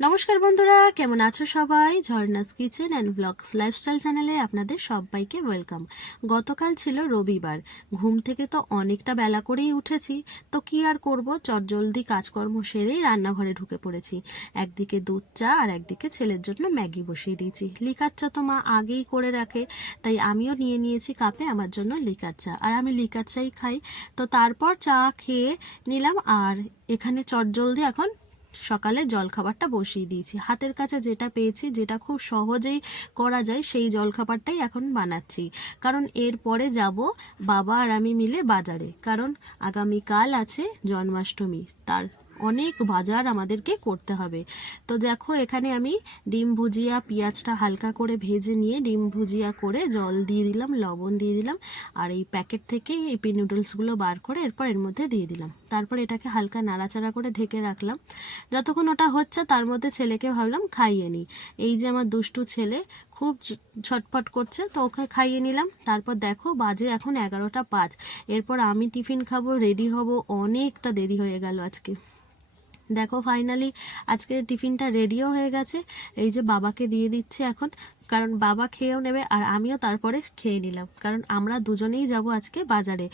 নমস্কার বন্ধুরা, কেমন আছো সবাই? ঝর্ণাস কিচেন অ্যান্ড ব্লগস লাইফস্টাইল চ্যানেলে আপনাদের সবাইকে ওয়েলকাম। গতকাল ছিল রবিবার, ঘুম থেকে তো অনেকটা বেলা করেই উঠেছি। তো কি আর করব, চটজলদি কাজকর্ম সেরেই রান্নাঘরে ঢুকে পড়েছি। একদিকে দুধ চা আর একদিকে ছেলের জন্য ম্যাগি বসিয়ে দিয়েছি। লিকার চা তো মা আগেই করে রাখে, তাই আমিও নিয়ে নিয়েছি কাপে আমার জন্য লিকার চা, আর আমি লিকার চাই খাই। তো তারপর চা খেয়ে নিলাম, আর এখানে চটজলদি এখন সকালে জলখাবারটা বসিয়ে দিয়েছি। হাতের কাছে যেটা পেয়েছি, যেটা খুব সহজেই করা যায়, সেই জলখাবারটাই এখন বানাচ্ছি। কারণ এরপরে যাব বাবা আর আমি মিলে বাজারে, কারণ আগামীকাল আছে জন্মাষ্টমী, তার অনেক বাজার আমাদেরকে করতে হবে। তো দেখো, এখানে আমি ডিম ভুজিয়া, পেঁয়াজটা হালকা করে ভেজে নিয়ে ডিম ভুজিয়া করে জল দিয়ে দিলাম, লবণ দিয়ে দিলাম, আর এই প্যাকেট থেকে ইপি নুডলসগুলো বার করে এরপর এর মধ্যে দিয়ে দিলাম। তারপর এটাকে হালকা নাড়াচাড়া করে ঢেকে রাখলাম। যতক্ষণ ওটা হচ্ছে তার মধ্যে ছেলেকে ভাবলাম খাইয়ে নিই। এই যে আমার দুষ্টু ছেলে খুব ছটফট করছে, তো ওকে খাইয়ে নিলাম। তারপর দেখো বাজে এখন 11টা 5। এরপর আমি টিফিন খাবো, রেডি হব, অনেকটা দেরি হয়ে গেল আজকে। দেখো ফাইনালি আজকে টিফিনটা রেডিও হয়ে গেছে। এই যে বাবাকে দিয়ে দিচ্ছে এখন, কারণ বাবা খেয়েও নেবে আর আমিও তারপরে খেয়ে নিলাম, কারণ আমরা দুজনেই যাব আজকে বাজারে,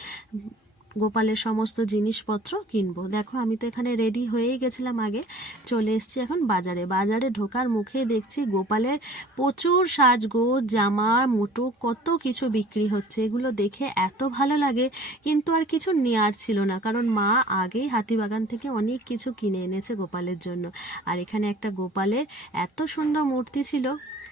গোপালের সমস্ত জিনিসপত্র কিনবো। দেখো আমি তো এখানে রেডি হয়েই গেছিলাম, আগে চলে এসেছি এখন বাজারে। বাজারে ঢোকার মুখে দেখছি গোপালের প্রচুর সাজগোজ, জামা, মুটুক, কত কিছু বিক্রি হচ্ছে। এগুলো দেখে এত ভালো লাগে, কিন্তু আর কিছু নেওয়ার ছিল না, কারণ মা আগেই হাতিবাগান থেকে অনেক কিছু কিনে এনেছে গোপালের জন্য। আর এখানে একটা গোপালের এত সুন্দর মূর্তি ছিল,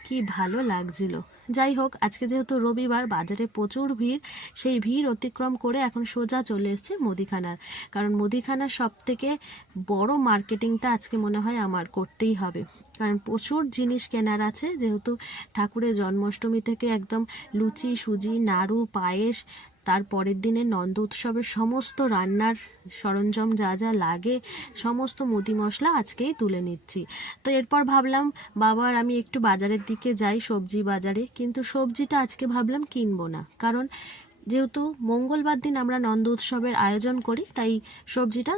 কি ভালো লাগছিল। যাই হোক, আজকে যেহেতু রবিবার, বাজারে প্রচুর ভিড়। সেই ভিড় অতিক্রম করে এখন সোজা চলে এসেছে মুদিখানার, কারণ মুদিখানার সব থেকে বড় মার্কেটিংটা আজকে মনে হয় আমার করতেই হবে, কারণ প্রচুর জিনিস কেনার আছে। যেহেতু ঠাকুরের জন্মাষ্টমী থেকে একদম লুচি, সুজি, নাড়ু, পায়েস, তার পরের দিনে নন্দ উৎসবের সমস্ত রান্নার সরঞ্জাম যা যা লাগে, সমস্ত মুদি মশলা আজকেই তুলে নিচ্ছি। তো এরপর ভাবলাম বাবা আর আমি একটু বাজারের দিকে যাই, সবজি বাজারে। কিন্তু সবজিটা আজকে ভাবলাম কিনবো না, কারণ যেহেতু মঙ্গলবার দিন আমরা নন্দ উৎসবের আয়োজন করি, তাই সবজিটা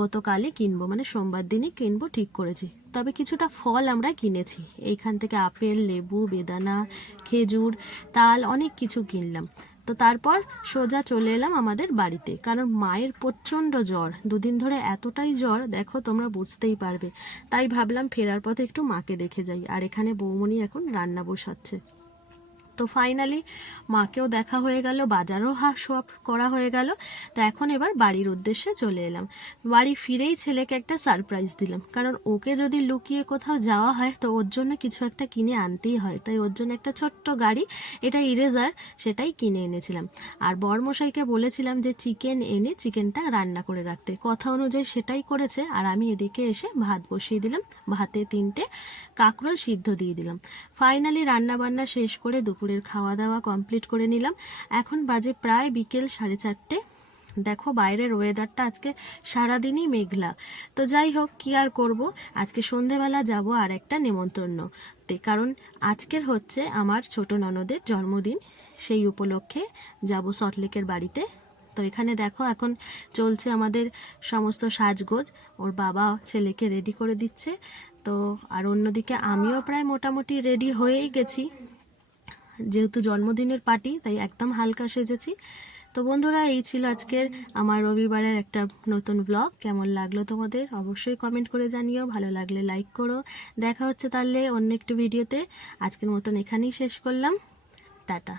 গতকালই কিনবো, মানে সোমবার দিনই কিনবো ঠিক করেছি। তবে কিছুটা ফল আমরা কিনেছি, এইখান থেকে আপেল, লেবু, বেদানা, খেজুর, তাল, অনেক কিছু কিনলাম। তো তারপর সোজা চলে এলাম আমাদের বাড়িতে, কারণ মায়ের প্রচণ্ড জ্বর, দুদিন ধরে এতটাই জ্বর দেখো তোমরা বুঝতেই পারবে। তাই ভাবলাম ফেরার পথে একটু মাকে দেখে যাই। আর এখানে বৌমনি এখন রান্না বসাচ্ছে। তো ফাইনালি মাকেও দেখা হয়ে গেল, বাজারও সব করা হয়ে গেল। তো এখন এবার বাড়ির উদ্দেশ্যে চলে এলাম। বাড়ি ফিরেই ছেলেকে একটা সারপ্রাইজ দিলাম, কারণ ওকে যদি লুকিয়ে কোথাও যাওয়া হয় তো ওর জন্য কিছু একটা কিনে আনতেই হয়। তাই ওর জন্য একটা ছোট্ট গাড়ি, এটা ইরেজার, সেটাই কিনে এনেছিলাম। আর বরমশাইকে বলেছিলাম যে চিকেন এনে চিকেনটা রান্না করে রাখতে, কথা অনুযায়ী সেটাই করেছে। আর আমি এদিকে এসে ভাত বসিয়ে দিলাম, ভাতে 3টে কাঁকরোল সিদ্ধ দিয়ে দিলাম। ফাইনালি রান্না বান্না শেষ করে দুপুরের খাওয়া দাওয়া কমপ্লিট করে নিলাম। এখন বাজে প্রায় বিকেল 4:30। দেখো বাইরের ওয়েদারটা আজকে সারাদিনই মেঘলা। তো যাই হোক, কি আর করব, আজকে সন্ধেবেলা যাব আর একটা নেমন্তন্নতে, কারণ আজকের হচ্ছে আমার ছোট ননদের জন্মদিন। সেই উপলক্ষে যাব সল্টলেকের বাড়িতে। তো এখানে দেখো এখন চলছে আমাদের সমস্ত সাজগোজ, ওর বাবা ছেলেকে রেডি করে দিচ্ছে। তো আর অন্যদিকে আমিও প্রায় মোটামুটি রেডি হয়েই গেছি, যেহেতু জন্মদিনের পার্টি, তাই একদম হালকা সেজেছি। তো বন্ধুরা, এই ছিল আজকের আমার রবিবারের একটা নতুন ব্লগ। কেমন লাগলো তোমাদের অবশ্যই কমেন্ট করে জানিও, ভালো লাগলে লাইক করো। দেখা হচ্ছে তাহলে অন্য একটু ভিডিওতে। আজকের মতন এখানেই শেষ করলাম, টাটা।